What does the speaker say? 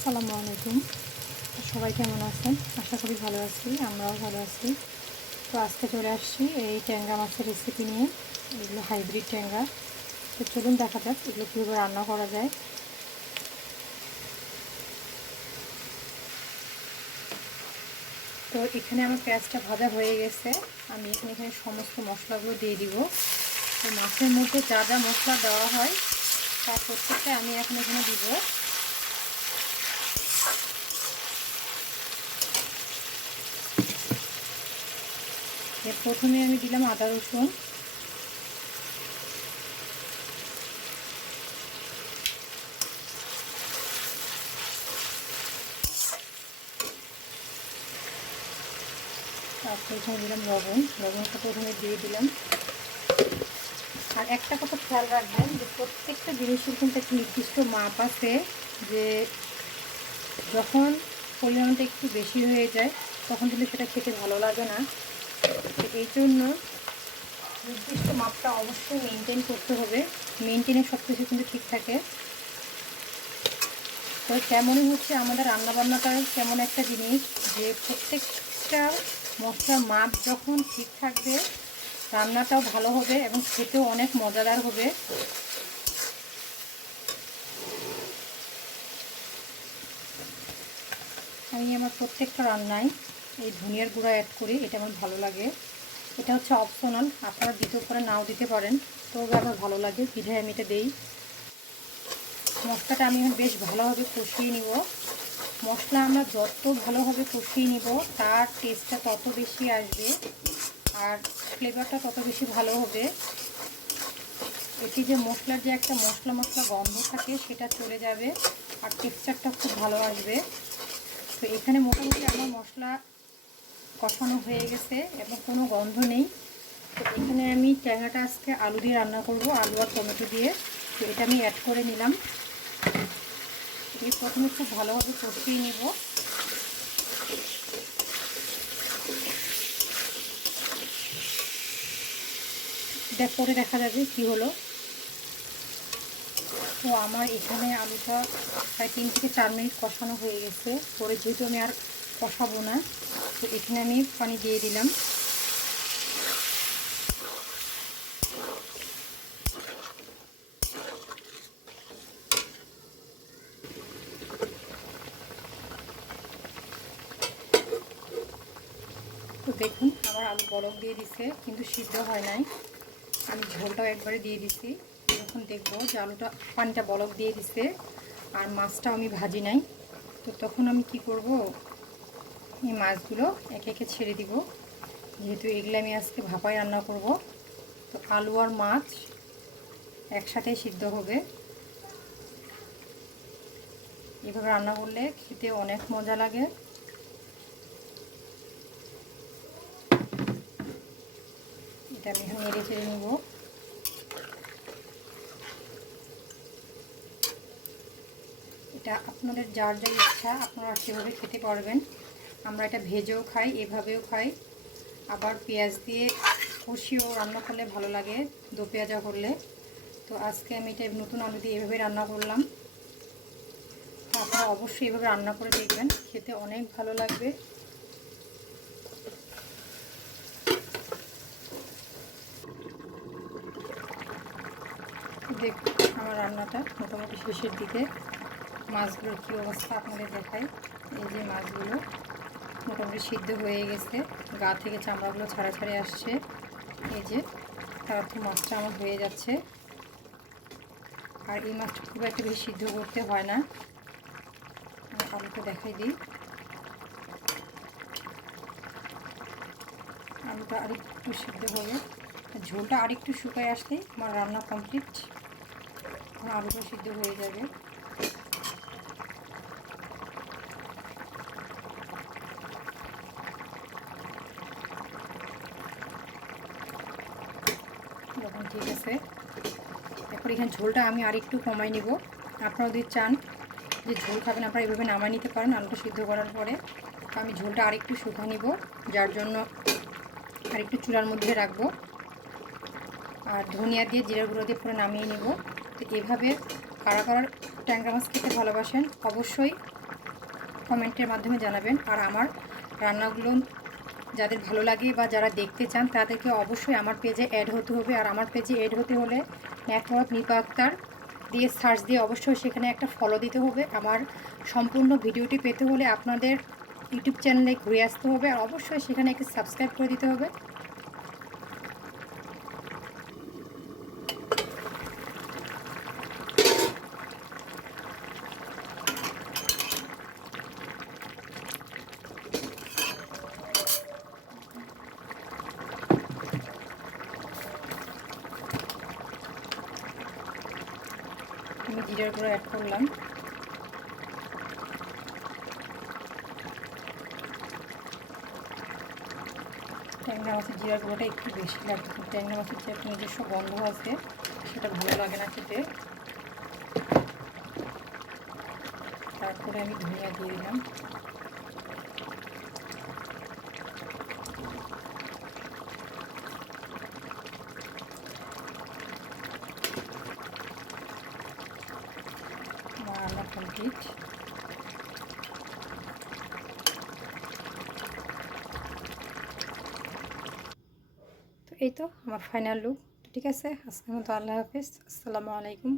আসসালামু আলাইকুম। সবাই কেমন আছেন? আশা করি ভালো আছি, আমরাও ভালো আছি। তো আজকে চলে আসছি এই ট্যাংরা মাছের রেসিপি নিয়ে। এগুলো হাইব্রিড ট্যাংরা। তো চলুন দেখা যাক এগুলো কীভাবে রান্না করা যায়। তো এখানে আমার পেঁয়াজটা ভাজা হয়ে গেছে। আমি এখানে সমস্ত মশলাগুলো দিয়ে দিব। তো মাছের মধ্যে যা যা মশলা দেওয়া হয় তার প্রত্যেকটা আমি এখন এখানে দিব। প্রথমে আমি দিলাম আদা রসুন, তারপর এখানে দিলাম লবণটা প্রথমে দিয়ে দিলাম। আর একটা কথা খেয়াল রাখবেন যে প্রত্যেকটা জিনিসের কিন্তু একটা নির্দিষ্ট মাপ আছে, যে যখন পরিমাণটা একটু বেশি হয়ে যায় তখন কিন্তু সেটা খেতে ভালো লাগে না। তো এই জন্য নির্দিষ্ট মাপটা অবশ্যই মেনটেন করতে হবে। মেনটেনে সব কিছু কিন্তু ঠিক থাকে। তো তেমনই হচ্ছে আমাদের রান্নাবান্নাটার কেমন একটা জিনিস, যে প্রত্যেকটা মশলার মাপ যখন ঠিক থাকবে রান্নাটাও ভালো হবে এবং খেতেও অনেক মজাদার হবে। আমি আমার প্রত্যেকটা রান্নায় এই ধনিয়ার গুঁড়া অ্যাড করি, এটা আমার ভালো লাগে। এটা হচ্ছে অপশনাল, আপনারা দিতেও পারেন নাও দিতে পারেন, তবে আমার ভালো লাগে বিধায় আমি এটা দিই। মশলাটা আমি বেশ ভালোভাবে কষিয়ে নিব। মশলা আমরা যত ভালোভাবে কষিয়ে নিব তার টেস্টটা তত বেশি আসবে আর ফ্লেভারটা তত বেশি ভালো হবে। এটি যে মশলার যে একটা মশলা মশলা গন্ধ থাকে সেটা চলে যাবে আর টেক্সচারটা খুব ভালো আসবে। তো এখানে মোটামুটি আমার মশলা কষানো হয়ে গেছে এবং কোনো গন্ধ নেই। তো এখানে আমি ট্যাংরাটা আজকে আলু দিয়ে রান্না করব, আলু আর টমেটো দিয়ে। তো এটা আমি অ্যাড করে নিলাম। এই প্রথমে খুব ভালোভাবে কষিয়ে নেব। পরে দেখা যাবে কি হলো। তো আমার এখানে আলুটা প্রায় 3 থেকে 4 মিনিট কষানো হয়ে গেছে। পরে যেহেতু আমি আর কষাবো না, তো এখানে আমি পানি দিয়ে দিলাম। তো দেখুন আমার আলু বলক দিয়ে দিছে, কিন্তু সিদ্ধ হয় নাই। আমি ঝোলটাও একবারে দিয়ে দিছি। যখন দেখবো যে আলুটা পানিটা বলক দিয়ে দিছে আর মাছটাও আমি ভাজি নাই, তো তখন আমি কি করব, এই মাছগুলো একে একে ছেড়ে দিব। যেহেতু এগুলো আমি আজকে ভাপায় রান্না করব, তো আলু আর মাছ একসাথে সিদ্ধ হবে। এভাবে রান্না করলে খেতে অনেক মজা লাগে। এটা আমি এখন নেড়ে চেড়ে নেব। এটা আপনাদের যার যা ইচ্ছা আপনারা সেভাবে খেতে পারবেন। আমরা এটা ভেজেও খাই, এভাবেও খাই, আবার পেঁয়াজ দিয়ে কষিয়েও রান্না করলে ভালো লাগে, দো পেঁয়াজা করলে। তো আজকে আমি এটা নতুন আলু দিয়ে এভাবে রান্না করলাম। তো আপনারা অবশ্যই এভাবে রান্না করে দেখবেন, খেতে অনেক ভালো লাগবে। দেখুন আমার রান্নাটা মোটামুটি শেষের দিকে। মাছগুলোর কী অবস্থা আপনাদের দেখাই। এই যে মাছগুলো মোটামুটি সিদ্ধ হয়ে গেছে, গা থেকে চামড়াগুলো ছাড়া ছাড়ে আসছে। এই যে তার তো মাছটা আমার হয়ে যাচ্ছে। আর এই মাছটা খুব একটা বেশি সিদ্ধ করতে হয় না। আলুটা দেখাই দিই। আলুটা আরেকটু সিদ্ধ হবে, ঝোলটা আরেকটু শুকায় আসলেই আমার রান্না কমপ্লিট। আলুটা সিদ্ধ হয়ে যাবে। যখন ঠিক আছে, এরপর এখানে ঝোলটা আমি আরেকটু কমাই নিব। আপনারা যদি চান যে ঝোল খাবেন আপনারা এইভাবে নামাই নিতে পারেন আলুটা সিদ্ধ করার পরে। তো আমি ঝোলটা আরেকটু শুকা নিব, যার জন্য আরেকটু চুলার মধ্যে রাখবো আর ধনিয়া দিয়ে জিরা গুঁড়ো দিয়ে পুরো নামিয়ে নিব। তো এভাবে কারা কারা ট্যাংরা মাছ খেতে ভালোবাসেন অবশ্যই কমেন্টের মাধ্যমে জানাবেন। আর আমার রান্নাগুলো যাদের ভালো লাগে বা যারা দেখতে চান তাদেরকে অবশ্যই আমার পেজে অ্যাড হতে হবে। আর আমার পেজে অ্যাড হতে হলে নেটওয়ার্ক নিপা আক্তার দিয়ে সার্চ দিয়ে অবশ্যই সেখানে একটা ফলো দিতে হবে। আমার সম্পূর্ণ ভিডিওটি পেতে হলে আপনাদের ইউটিউব চ্যানেলে ঘুরে আসতে হবে, আর অবশ্যই সেখানে একটি সাবস্ক্রাইব করে দিতে হবে। আমি জিরার গুঁড়ো অ্যাড করলাম। ট্যাংরা মাছের জিরার গুঁড়োটা একটু বেশি লাগে, ট্যাংরা মাছের যে একটা নিজস্ব গন্ধ আছে সেটা ভালো লাগে না খেতে। তারপরে আমি ধনিয়া দিয়ে দিলাম। রান্না কমপ্লিট। তো এই তো আমার ফাইনাল লুক। ঠিক আছে, আজকের মতো আল্লাহ হাফেজ, আসসালামু আলাইকুম।